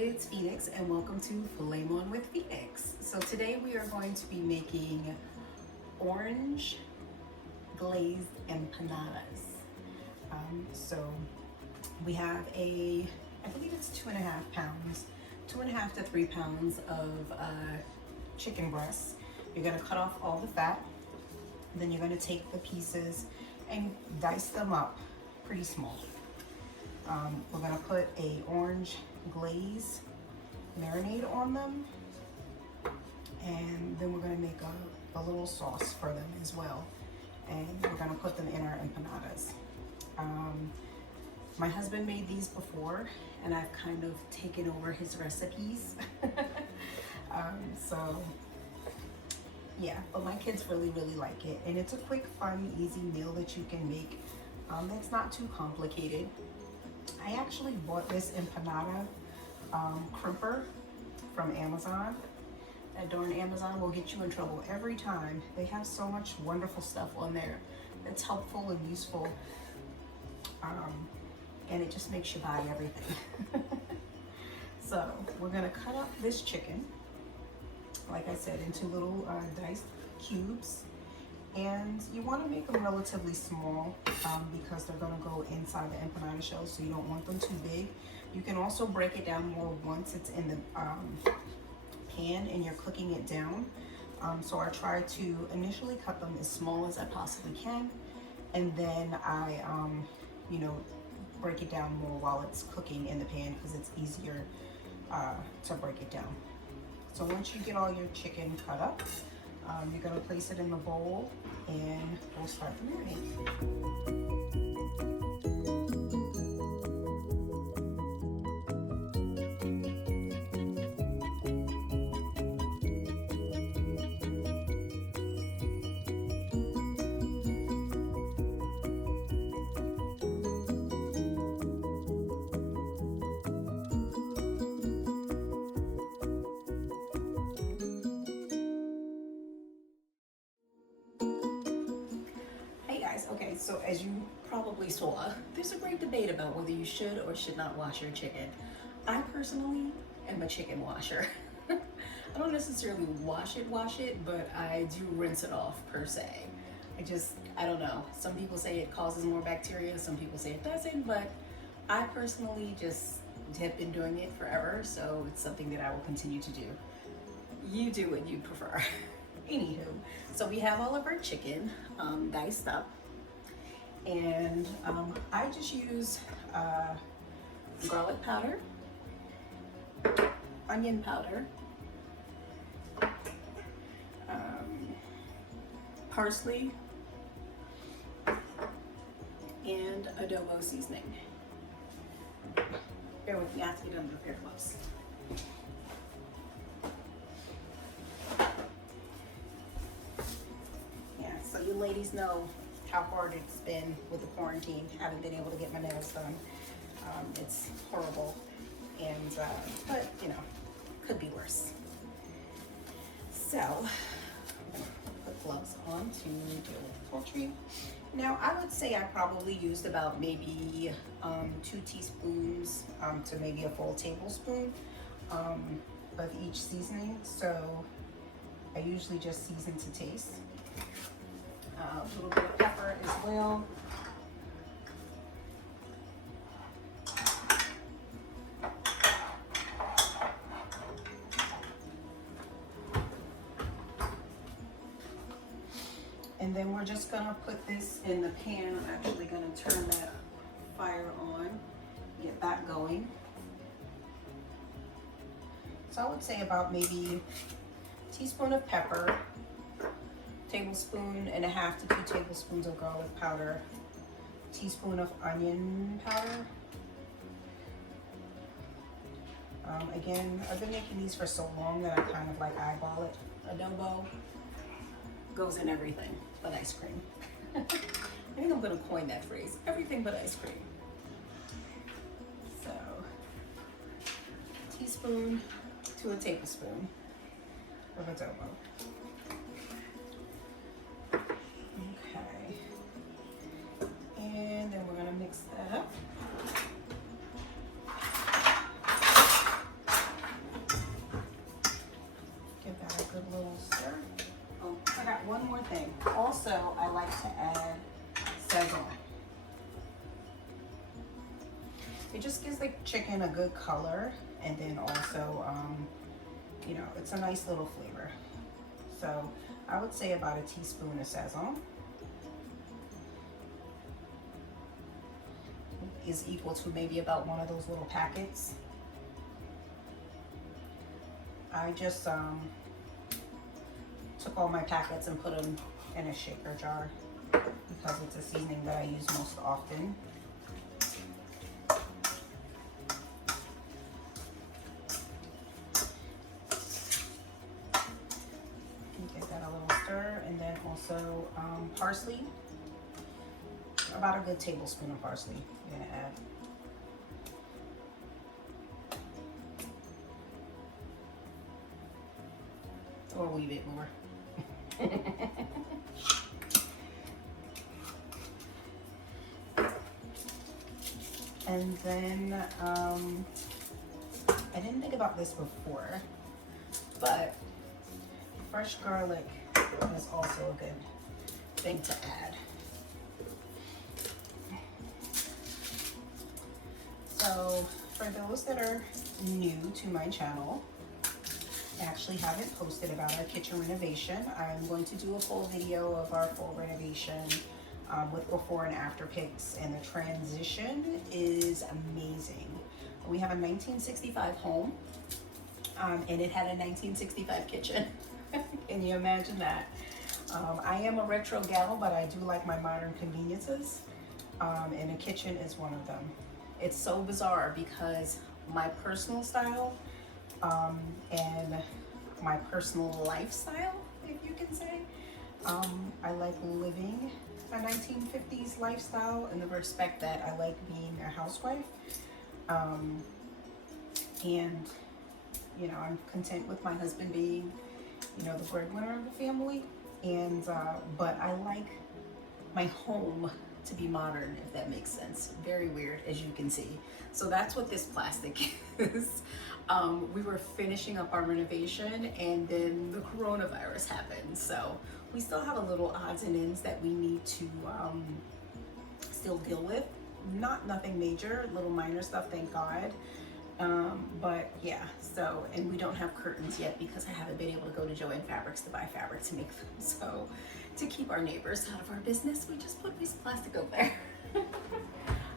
it's Phoenix and welcome to Flame On with Phoenix. So today we are going to be making orange glazed empanadas. So we have I believe it's 2.5 pounds, 2.5 to 3 pounds of chicken breasts. You're gonna cut off all the fat. Then you're gonna take the pieces and dice them up pretty small. We're gonna put a orange glaze marinade on them, and then we're gonna make a little sauce for them as well, and we're gonna put them in our empanadas. My husband made these before and I've kind of taken over his recipes. So yeah, but my kids really like it, and it's a quick, fun, easy meal that you can make that's not too complicated. I actually bought this empanada crimper from Amazon. That darn Amazon will get you in trouble every time. They have so much wonderful stuff on there that's helpful and useful, and it just makes you buy everything. So we're gonna cut up this chicken, like I said, into little diced cubes. And you want to make them relatively small because they're going to go inside the empanada shell, so you don't want them too big. You can also break it down more once it's in the pan and you're cooking it down. So I try to initially cut them as small as I possibly can, and then I break it down more while it's cooking in the pan because it's easier to break it down. So once you get all your chicken cut up, you're going to place it in the bowl and we'll start the marinade. Okay, so as you probably saw, there's a great debate about whether you should or should not wash your chicken. I personally am a chicken washer. I don't necessarily wash it, but I do rinse it off per se. I don't know. Some people say it causes more bacteria, some people say it doesn't, but I personally just have been doing it forever, so it's something that I will continue to do. You do what you prefer. Anywho, so we have all of our chicken diced up. And I just use garlic powder, onion powder, parsley, and Adobo seasoning. Bear with me, I have to get under the pair of gloves. Yeah, so you ladies know how hard it's been with the quarantine. Haven't been able to get my nails done. It's horrible, and but you know, could be worse. So I'm gonna put gloves on to deal with poultry. Now I would say I probably used about maybe 2 teaspoons to maybe a full tablespoon of each seasoning. So I usually just season to taste. A little bit of pepper as well. And then we're just gonna put this in the pan. I'm actually gonna turn that fire on, get that going. So I would say about maybe a teaspoon of pepper, 1.5 tablespoons to 2 tablespoons of garlic powder, teaspoon of onion powder. Again, I've been making these for so long that I kind of like eyeball it. Adobo goes in everything but ice cream. I think I'm gonna coin that phrase, everything but ice cream. So, teaspoon to a tablespoon of adobo. And then we're gonna mix that up. to add sazon. It just gives the chicken a good color, and then also, you know, it's a nice little flavor. So I would say about a teaspoon of sazon is equal to maybe about one of those little packets. I just took all my packets and put them in a shaker jar because it's a seasoning that I use most often. Give that a little stir, and then also parsley. About a good tablespoon of parsley I'm gonna add. Or a wee bit more. And then I didn't think about this before, but fresh garlic is also a good thing to add. So for those that are new to my channel, I actually haven't posted about our kitchen renovation. I'm going to do a full video of our full renovation with before and after pics, and the transition is amazing. We have a 1965 home, and it had a 1965 kitchen. Can you imagine that? I am a retro gal, but I do like my modern conveniences, and a kitchen is one of them. It's so bizarre because my personal style and my personal lifestyle, if you can say, I like living a 1950s lifestyle in the respect that I like being a housewife, and you know, I'm content with my husband being, you know, the breadwinner of the family, and but I like my home to be modern, if that makes sense. Very weird, as you can see. So that's what this plastic is. We were finishing up our renovation, and then the coronavirus happened. So we still have a little odds and ends that we need to still deal with. Nothing major, little minor stuff, thank God. But yeah, so, and we don't have curtains yet because I haven't been able to go to Joann Fabrics to buy fabric to make them. So to keep our neighbors out of our business, we just put a piece of plastic over there.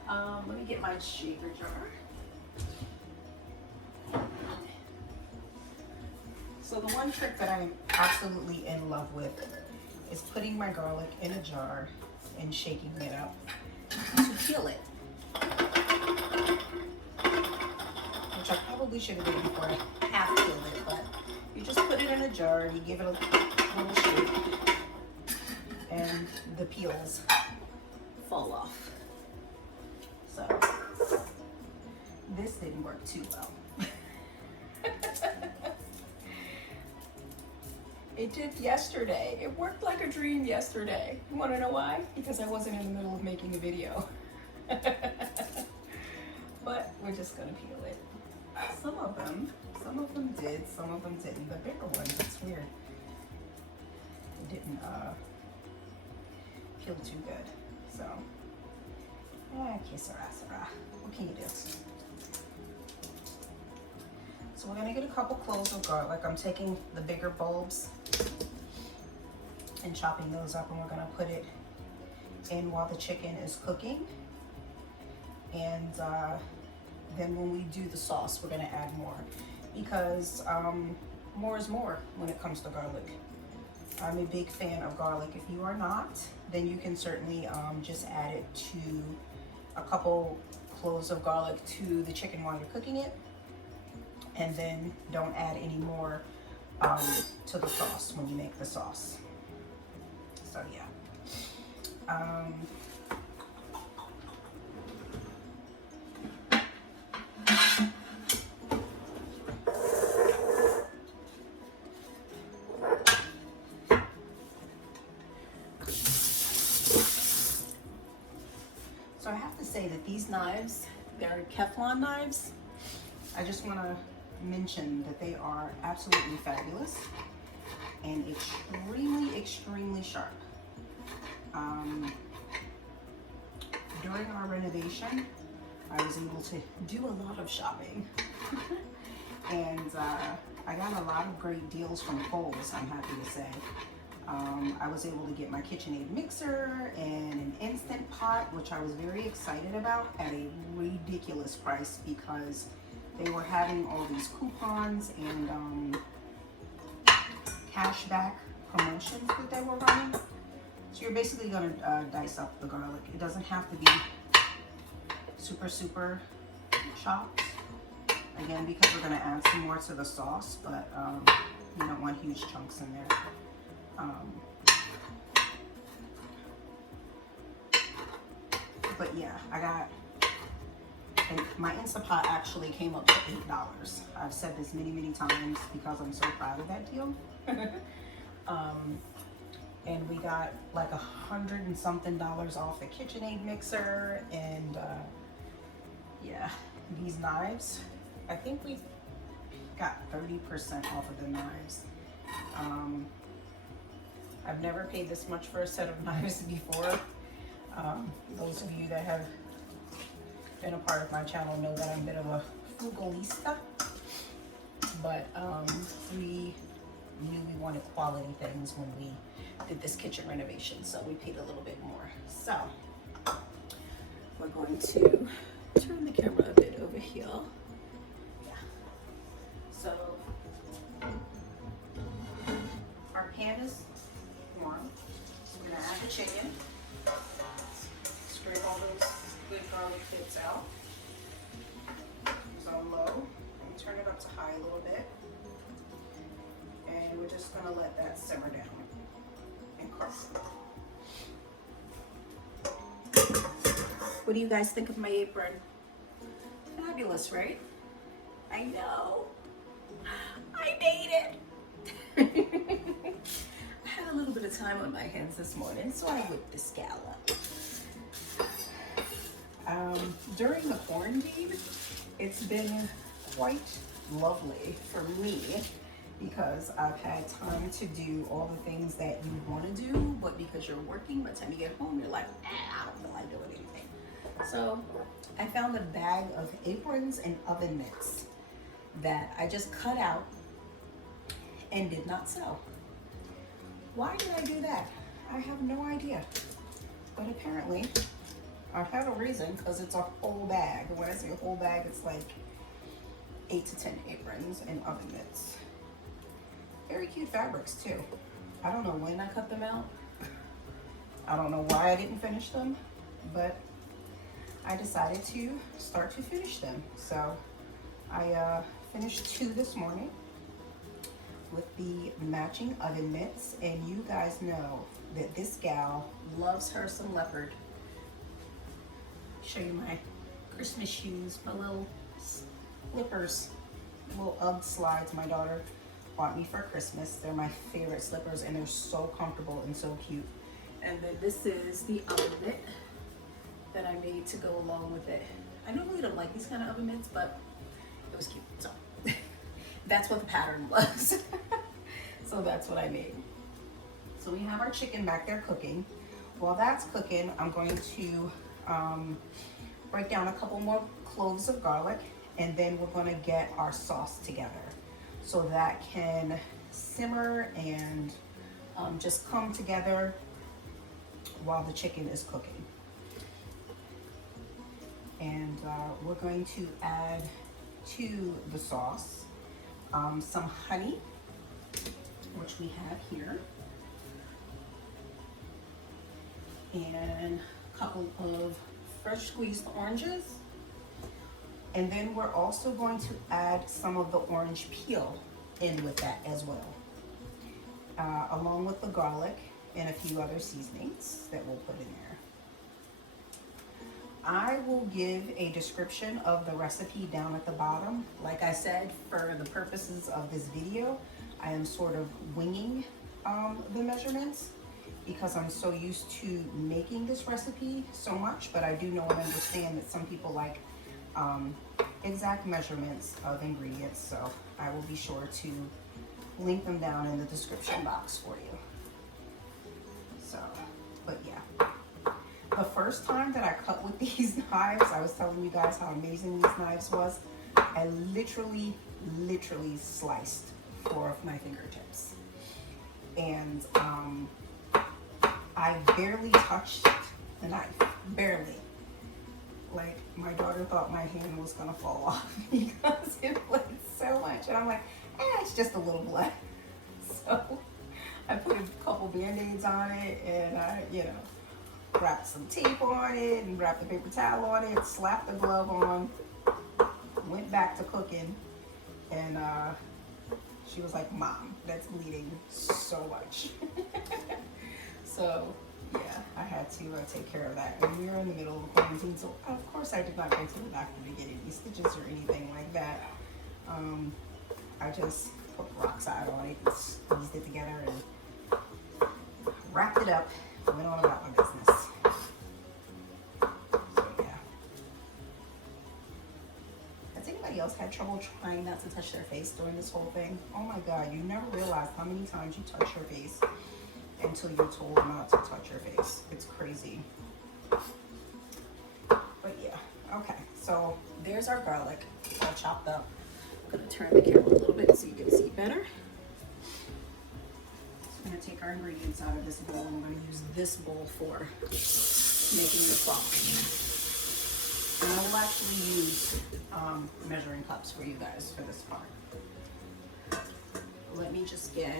Let me get my shaker jar. So the one trick that I'm absolutely in love with is putting my garlic in a jar and shaking it up to peel it. Which I probably should have done before I half peeled it, but you just put it in a jar and you give it a little shake, and the peels fall off. So this didn't work too well. It did yesterday. It worked like a dream yesterday. You want to know why? Because I wasn't in the middle of making a video. But we're just gonna peel it. Some of them did, some of them didn't. The bigger ones, it's weird. It didn't peel too good. So, que sera, sera. What can you do? So we're gonna get a couple cloves of garlic. I'm taking the bigger bulbs and chopping those up, and we're gonna put it in while the chicken is cooking. And then when we do the sauce, we're gonna add more, because more is more when it comes to garlic. I'm a big fan of garlic. If you are not, then you can certainly just add it to a couple cloves of garlic to the chicken while you're cooking it, and then don't add any more to the sauce when you make the sauce. So yeah. So I have to say that these knives, they're Teflon knives. I just want to mention that they are absolutely fabulous and extremely, extremely sharp. During our renovation, I was able to do a lot of shopping. And I got a lot of great deals from Cloves, I'm happy to say. I was able to get my KitchenAid mixer and an Instant Pot, which I was very excited about, at a ridiculous price because they were having all these coupons and cashback promotions that they were running. So you're basically going to dice up the garlic. It doesn't have to be super chopped. Again, because we're going to add some more to the sauce, but you don't want huge chunks in there. But yeah, my Instant Pot actually came up to $8. I've said this many times because I'm so proud of that deal. And we got like $100 and something off the KitchenAid mixer, and yeah, these knives, I think we got 30% off of the knives. I've never paid this much for a set of knives before. Those of you that have been a part of my channel know that I'm a bit of a frugalista, but we knew we wanted quality things when we did this kitchen renovation, so we paid a little bit more. So we're going to turn the camera a bit over here. Yeah. So our pan is warm. We're gonna add the chicken. Scrape all those good garlic bits out. It's on low. And turn it up to high a little bit. And we're just gonna let that simmer down and cook. What do you guys think of my apron? Fabulous, right? I know. I made it. I had a little bit of time on my hands this morning, so I whipped the scallop. During the quarantine, it's been quite lovely for me because I've had time to do all the things that you want to do, but because you're working, by the time you get home, you're like, I don't feel like doing anything. So I found a bag of aprons and oven mitts that I just cut out and did not sell. Why did I do that? I have no idea. But apparently, I have a reason, because it's a whole bag. When I say a whole bag, it's like 8 to 10 aprons and oven mitts. Very cute fabrics too. I don't know when I cut them out. I don't know why I didn't finish them, but I decided to start to finish them. So I finished 2 this morning with the matching oven mitts, and you guys know that this gal loves her some leopard. Show you my Christmas shoes, my little slippers, little Ugg slides my daughter bought me for Christmas. They're my favorite slippers, and they're so comfortable and so cute. And then this is the oven mitt that I made to go along with it. I normally don't like these kind of oven mitts, but it was cute, so that's what the pattern was. So that's what I made. So we have our chicken back there cooking. While that's cooking, I'm going to break down a couple more cloves of garlic, and then we're going to get our sauce together so that can simmer and just come together while the chicken is cooking. And we're going to add to the sauce some honey, which we have here, and a couple of fresh squeezed oranges. And then we're also going to add some of the orange peel in with that as well, along with the garlic and a few other seasonings that we'll put in there. I will give a description of the recipe down at the bottom. Like I said, for the purposes of this video, I am sort of winging the measurements because I'm so used to making this recipe so much, but I do know and understand that some people like exact measurements of ingredients, so I will be sure to link them down in the description box for you. So But yeah, the first time that I cut with these knives, I was telling you guys how amazing these knives was. I literally sliced 4 of my fingertips. And I barely touched the knife, barely. Like, my daughter thought my hand was gonna fall off because it bled so much. And I'm like, it's just a little blood. So I put a couple Band-Aids on it, and I, wrapped some tape on it and wrapped the paper towel on it, slapped the glove on, went back to cooking, and she was like, Mom, that's bleeding so much. So yeah, I had to take care of that. And we were in the middle of quarantine, so of course I did not go to the doctor to get any stitches or anything like that. I just put peroxide on it and squeezed it together and wrapped it up, went on about my business. So yeah. Has anybody else had trouble trying not to touch their face during this whole thing? Oh my God, you never realize how many times you touch your face until you're told not to touch your face. It's crazy. But yeah, okay. So there's our garlic all chopped up. I'm gonna turn the camera a little bit so you can see better. I'm gonna take our ingredients out of this bowl. I'm gonna use this bowl for making the sauce. And I will actually use measuring cups for you guys for this part. Let me just get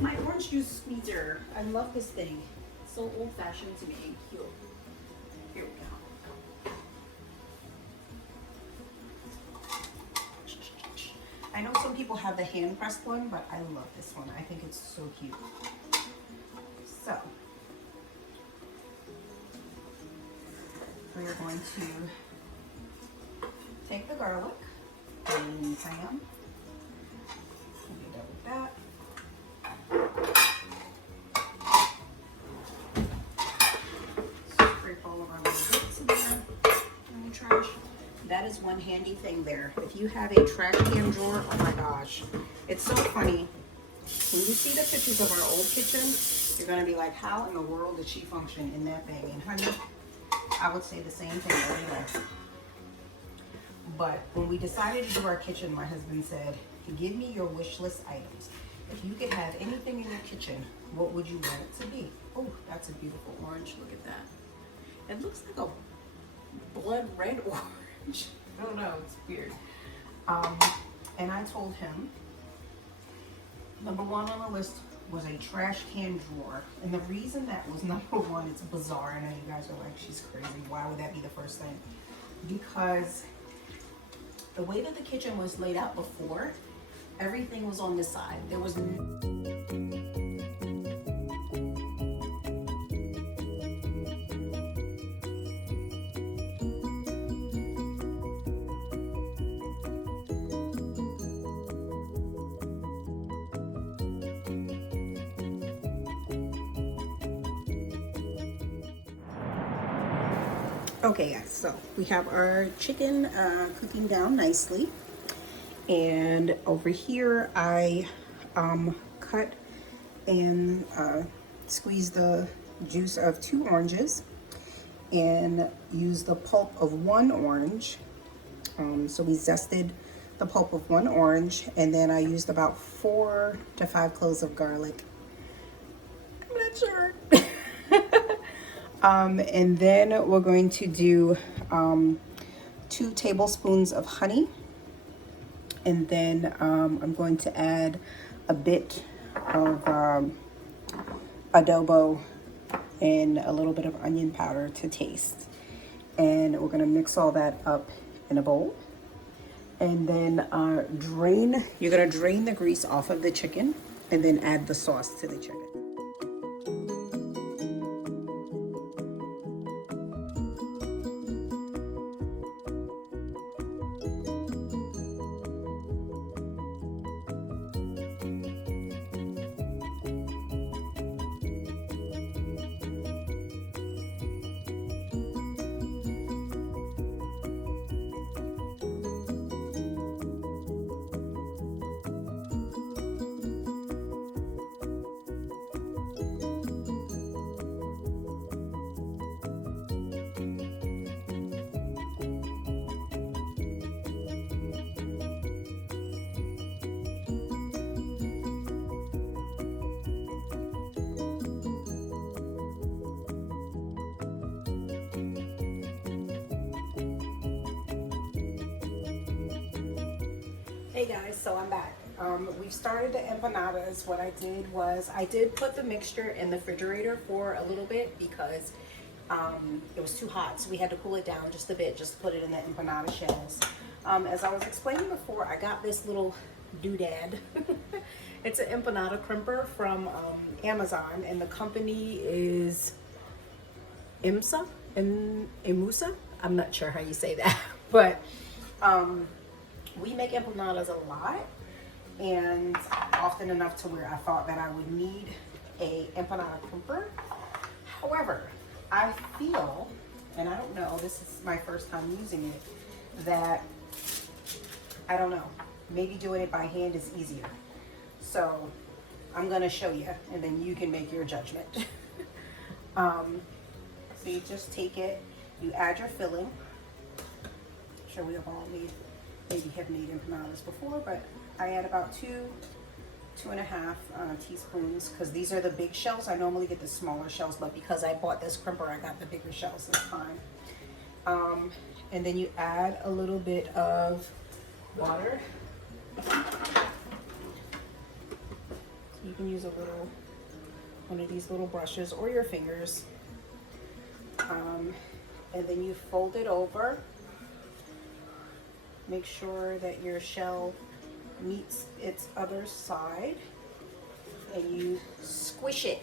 my orange juice squeezer. I love this thing. It's so old-fashioned to me and cute. Here we go. I know some people have the hand-pressed one, but I love this one. I think it's so cute. So we are going to take the garlic and ham. Be done with that. Scrape all of our little bits in there. Any trash. That is one handy thing there. If you have a trash can drawer, oh my gosh, it's so funny. When you see the pictures of our old kitchen, you're gonna be like, how in the world did she function in that thing? And honey, I would say the same thing every day. But when we decided to do our kitchen, my husband said, give me your wish list items. If you could have anything in your kitchen, what would you want it to be? Oh, that's a beautiful orange. Look at that. It looks like a blood red orange. I don't know, it's weird. And I told him, number 1 on the list was a trash can drawer. And the reason that was number 1, it's bizarre. I know you guys are like, she's crazy. Why would that be the first thing? Because the way that the kitchen was laid out before, everything was on this side. There was okay, guys, so we have our chicken cooking down nicely. And over here, I cut and squeezed the juice of 2 oranges and used the pulp of 1 orange. So we zested the pulp of 1 orange, and then I used about 4 to 5 cloves of garlic. I'm not sure. And then we're going to do 2 tablespoons of honey. And then I'm going to add a bit of adobo and a little bit of onion powder to taste. And we're going to mix all that up in a bowl. And then you're going to drain the grease off of the chicken and then add the sauce to the chicken. Hey guys, so I'm back. We've started the empanadas. What I did was I did put the mixture in the refrigerator for a little bit because it was too hot, so we had to cool it down just a bit, just to put it in the empanada shells. As I was explaining before, I got this little doodad. It's an empanada crimper from Amazon, and the company is Imusa. I'm not sure how you say that, but we make empanadas a lot, and often enough to where I thought that I would need a empanada crimper. However, I feel, and I don't know, this is my first time using it, that I don't know, maybe doing it by hand is easier. So I'm gonna show you, and then you can make your judgment. So you just take it, you add your filling. I'm sure we have all maybe have made empanadas before, but I add about 2.5 teaspoons, because these are the big shells. I normally get the smaller shells, but because I bought this crimper, I got the bigger shells this time. And then you add a little bit of water. You can use one of these little brushes or your fingers. And then you fold it over. Make sure that your shell meets its other side, and you squish it.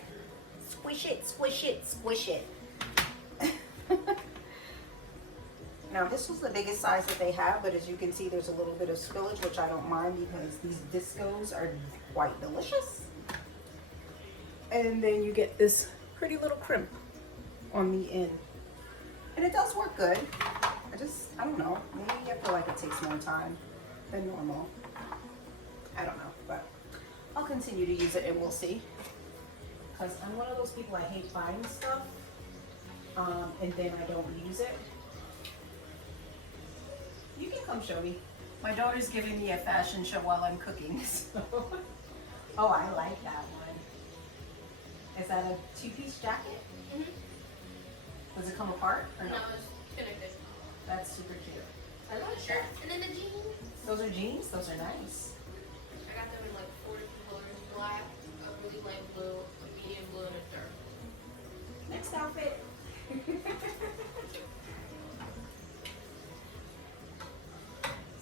Squish it, squish it, squish it. Now this was the biggest size that they have, but as you can see, there's a little bit of spillage, which I don't mind because these discos are quite delicious. And then you get this pretty little crimp on the end. And it does work good. I don't know, maybe I feel like it takes more time than normal. I don't know, but I'll continue to use it and we'll see. Because I'm one of those people, I hate buying stuff and then I don't use it. You can come show me. My daughter's giving me a fashion show while I'm cooking. So. Oh, I like that one. Is that a two-piece jacket? Mm-hmm. Does it come apart or no? No, it's connected. That's super cute. I love the shirt. And then the jeans. Those are jeans? Those are nice. I got them in like 4 different colors. Black, a really light blue, a medium blue, and a dark. Next outfit.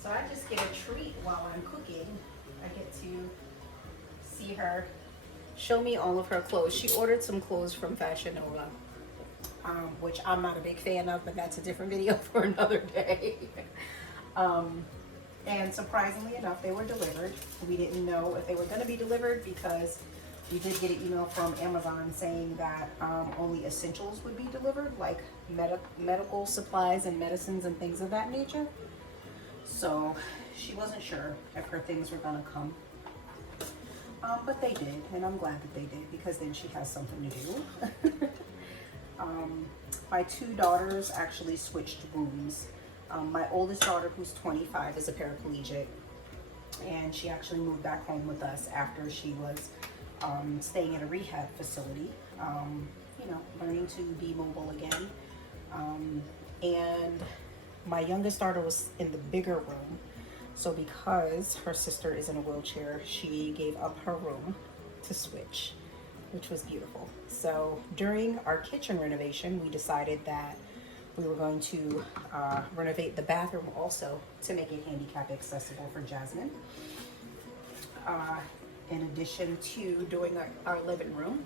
So I just get a treat while I'm cooking. I get to see her show me all of her clothes. She ordered some clothes from Fashion Nova. Which I'm not a big fan of, but that's a different video for another day. And surprisingly enough, they were delivered. We didn't know if they were going to be delivered because we did get an email from Amazon saying that only essentials would be delivered, like medical supplies and medicines and things of that nature. So she wasn't sure if her things were going to come. But they did, and I'm glad that they did because then she has something to do. My two daughters actually switched rooms. My oldest daughter, who's 25, is a paraplegic, and she actually moved back home with us after she was staying at a rehab facility, you know, learning to be mobile again. And my youngest daughter was in the bigger room, so because her sister is in a wheelchair, she gave up her room to switch, which was beautiful. So during our kitchen renovation, we decided that we were going to renovate the bathroom also to make it handicap accessible for Jasmine. In addition to doing our living room.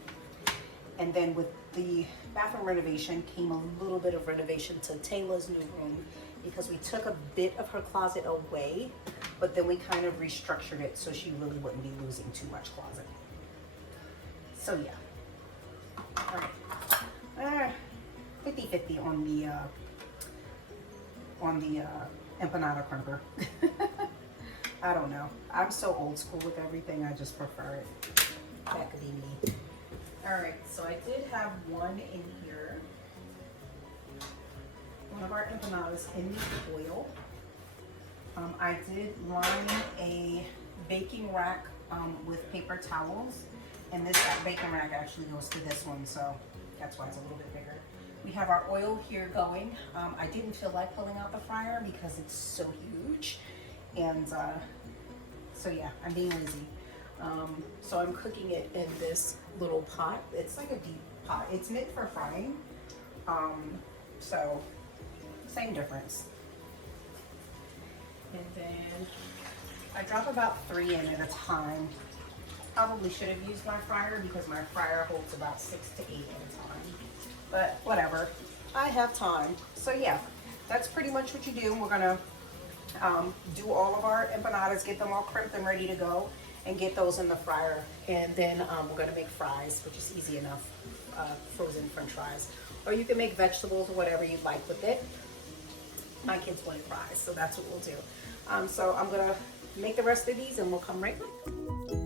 And then with the bathroom renovation came a little bit of renovation to Taylor's new room, because we took a bit of her closet away, but then we kind of restructured it so she really wouldn't be losing too much closet. So yeah. All right. 50-50 on the empanada crimper. I don't know. I'm so old school with everything. I just prefer it. That could be me. All right. So I did have one in here. One of our empanadas in the oil. I did line a baking rack with paper towels, and this baking rack actually goes to this one, so that's why it's a little bit bigger. We have our oil here going. I didn't feel like pulling out the fryer because it's so huge, and So yeah, I'm being lazy. So I'm cooking it in this little pot. It's like a deep pot. It's meant for frying. So same difference. And then I drop about 3 in at a time. Probably should have used my fryer because my fryer holds about 6 to 8 at a time. But whatever, I have time. So yeah, that's pretty much what you do. We're gonna do all of our empanadas, get them all crimped and ready to go, and get those in the fryer. And then we're gonna make fries, which is easy enough, frozen French fries. Or you can make vegetables or whatever you like with it. My kids wanted fries, so that's what we'll do. So I'm gonna make the rest of these and we'll come right back.